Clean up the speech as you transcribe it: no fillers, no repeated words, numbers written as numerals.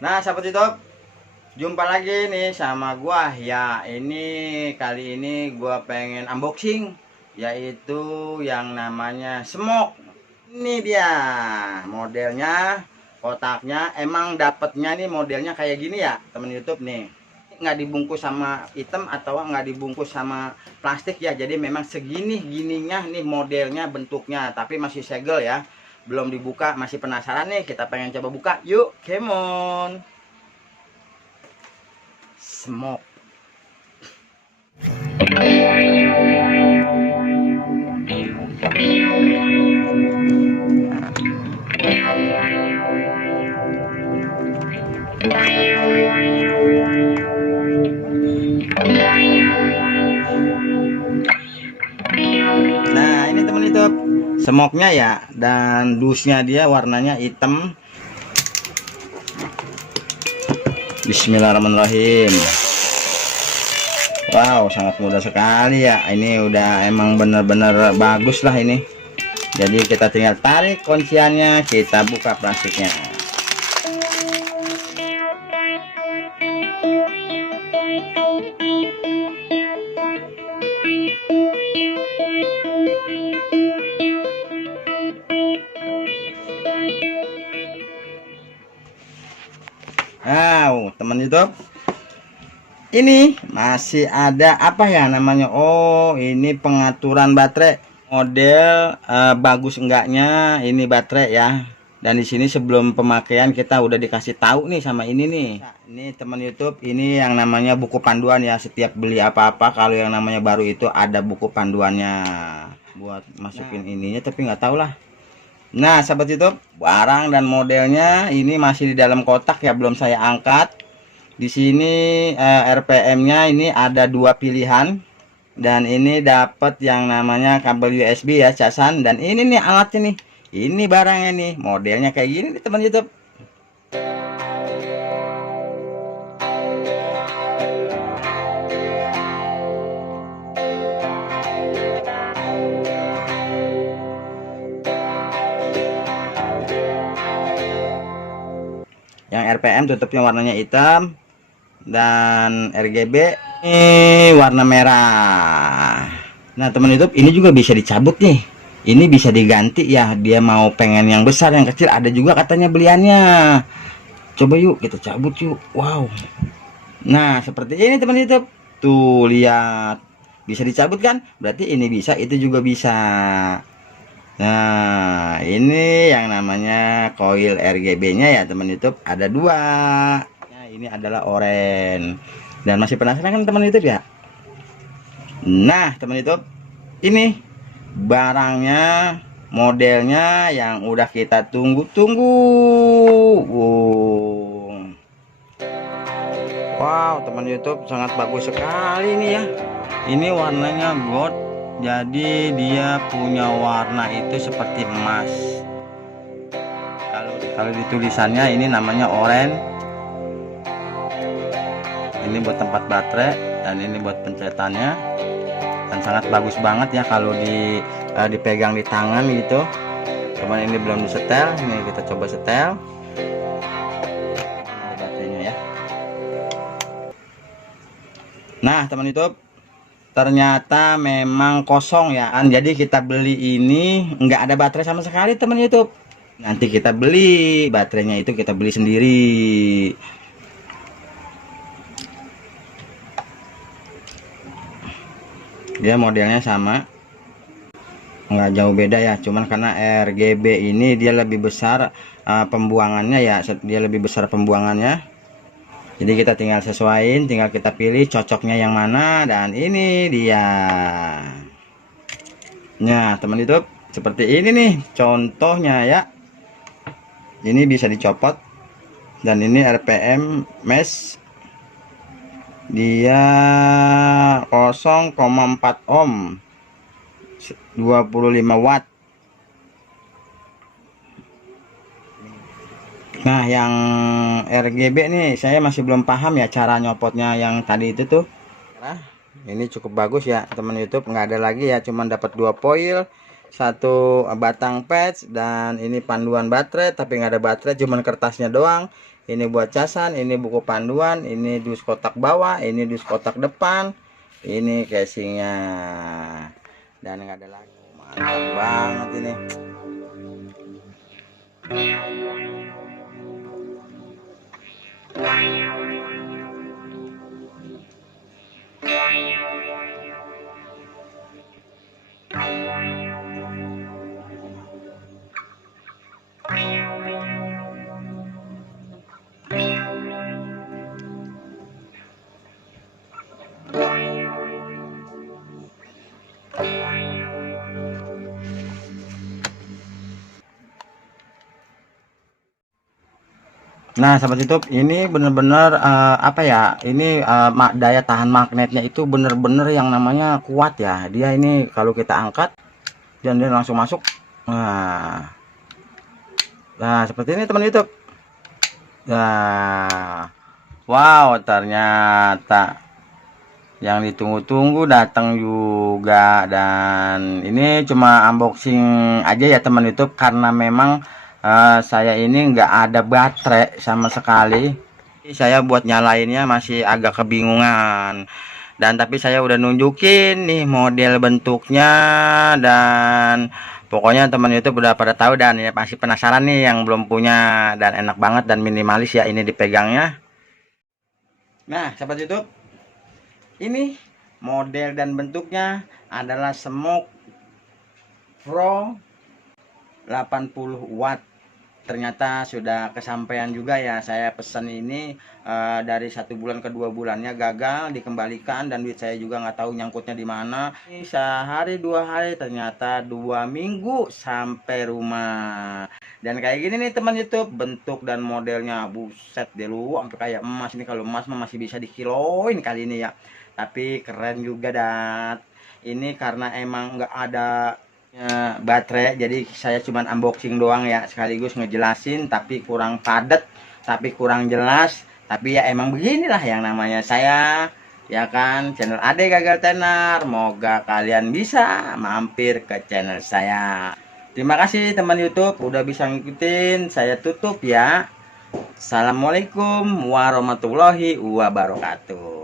Nah, sahabat YouTube, jumpa lagi nih sama gua ya. Ini kali ini gua pengen unboxing, yaitu yang namanya smoke. Ini dia modelnya, kotaknya. Emang dapetnya nih modelnya kayak gini ya, temen YouTube nih. Nggak dibungkus sama item atau nggak dibungkus sama plastik ya. Jadi memang segini gininya nih modelnya, bentuknya, tapi masih segel ya. Belum dibuka, masih penasaran nih, kita pengen coba buka. Yuk, come on. Smoke. Nah, ini teman YouTube, smoke-nya ya, dan dusnya dia warnanya hitam. Bismillahirrahmanirrahim. Wow, sangat mudah sekali ya. Ini udah emang bener-bener bagus lah ini. Jadi kita tinggal tarik kunciannya, kita buka plastiknya. Wow, teman YouTube, ini masih ada apa ya namanya? Oh, ini pengaturan baterai. Model bagus enggaknya ini baterai ya. Dan di sini sebelum pemakaian kita udah dikasih tahu nih sama ini nih. Ini teman YouTube, ini yang namanya buku panduan ya. Setiap beli apa-apa, kalau yang namanya baru itu ada buku panduannya buat masukin ininya, tapi nggak tahu lah. Nah, sahabat YouTube, barang dan modelnya ini masih di dalam kotak ya, belum saya angkat. Di sini RPM-nya ini ada dua pilihan, dan ini dapat yang namanya kabel USB ya, casan. Dan ini nih alatnya nih, ini barangnya nih, modelnya kayak gini nih teman YouTube. Yang RPM tutupnya warnanya hitam, dan RGB ini warna merah. Nah teman YouTube, ini juga bisa dicabut nih, ini bisa diganti ya. Dia mau pengen yang besar, yang kecil, ada juga katanya beliannya. Coba yuk kita cabut yuk. Wow, nah seperti ini teman YouTube, tuh lihat, bisa dicabut kan, berarti ini bisa, itu juga bisa. Nah, ini yang namanya coil RGB-nya ya teman YouTube, ada dua. Nah, ini adalah oranye. Dan masih penasaran kan teman YouTube ya? Nah, teman YouTube, ini barangnya, modelnya yang udah kita tunggu-tunggu. Wow, teman YouTube, sangat bagus sekali nih ya. Ini warnanya gold. Jadi dia punya warna itu seperti emas. Kalau di tulisannya ini namanya oranye. Ini buat tempat baterai, dan ini buat pencetannya. Dan sangat bagus banget ya kalau dipegang di tangan gitu. Cuman ini belum disetel. Ini kita coba setel. Ada baterainya ya. Nah, teman YouTube, ternyata memang kosong ya. Jadi kita beli ini nggak ada baterai sama sekali teman YouTube. Nanti kita beli baterainya, itu kita beli sendiri. Dia modelnya sama, nggak jauh beda ya, cuman karena RGB ini dia lebih besar pembuangannya ya, dia lebih besar pembuangannya. Jadi kita tinggal sesuaiin, tinggal kita pilih cocoknya yang mana, dan ini dia. Nah, teman YouTube, seperti ini nih contohnya ya. Ini bisa dicopot, dan ini RPM mesh. Dia 0,4 ohm, 25 watt. Nah, yang RGB nih saya masih belum paham ya cara nyopotnya yang tadi itu tuh. Nah, ini cukup bagus ya teman YouTube, nggak ada lagi ya, cuman dapat 2 foil satu batang patch, dan ini panduan baterai tapi nggak ada baterai, cuman kertasnya doang. Ini buat casan, ini buku panduan, ini dus kotak bawah, ini dus kotak depan, ini casingnya, dan nggak ada lagi. Mantap banget ini. Nah, sahabat YouTube, ini bener-bener apa ya? Ini daya tahan magnetnya itu bener-bener yang namanya kuat ya. Dia ini kalau kita angkat dan dia langsung masuk. Nah, seperti ini teman YouTube. Nah, wow, ternyata yang ditunggu-tunggu datang juga. Dan ini cuma unboxing aja ya teman YouTube, karena memang saya ini nggak ada baterai sama sekali. Saya buat nyalainnya masih agak kebingungan. Dan tapi saya udah nunjukin nih model bentuknya, dan pokoknya teman YouTube udah pada tahu dan ya pasti penasaran nih yang belum punya. Dan enak banget dan minimalis ya ini dipegangnya. Nah, sahabat YouTube, ini model dan bentuknya adalah Smoke Pro 80 watt. Ternyata sudah kesampaian juga ya. Saya pesan ini dari 1 bulan ke 2 bulannya gagal dikembalikan, dan duit saya juga nggak tahu nyangkutnya di mana. Ini sehari 2 hari, ternyata 2 minggu sampai rumah. Dan kayak gini nih teman YouTube, bentuk dan modelnya buset deh lu, sampai kayak emas. Ini kalau emas mah masih bisa dikiloin kali ini ya. Tapi keren juga dat. Ini karena emang nggak ada baterai, jadi saya cuman unboxing doang ya, sekaligus ngejelasin, tapi kurang padat, tapi kurang jelas. Tapi ya emang beginilah yang namanya saya, ya kan, channel Ade Gagal Tenar. Moga kalian bisa mampir ke channel saya. Terima kasih teman YouTube udah bisa ngikutin. Saya tutup ya. Assalamualaikum warahmatullahi wabarakatuh.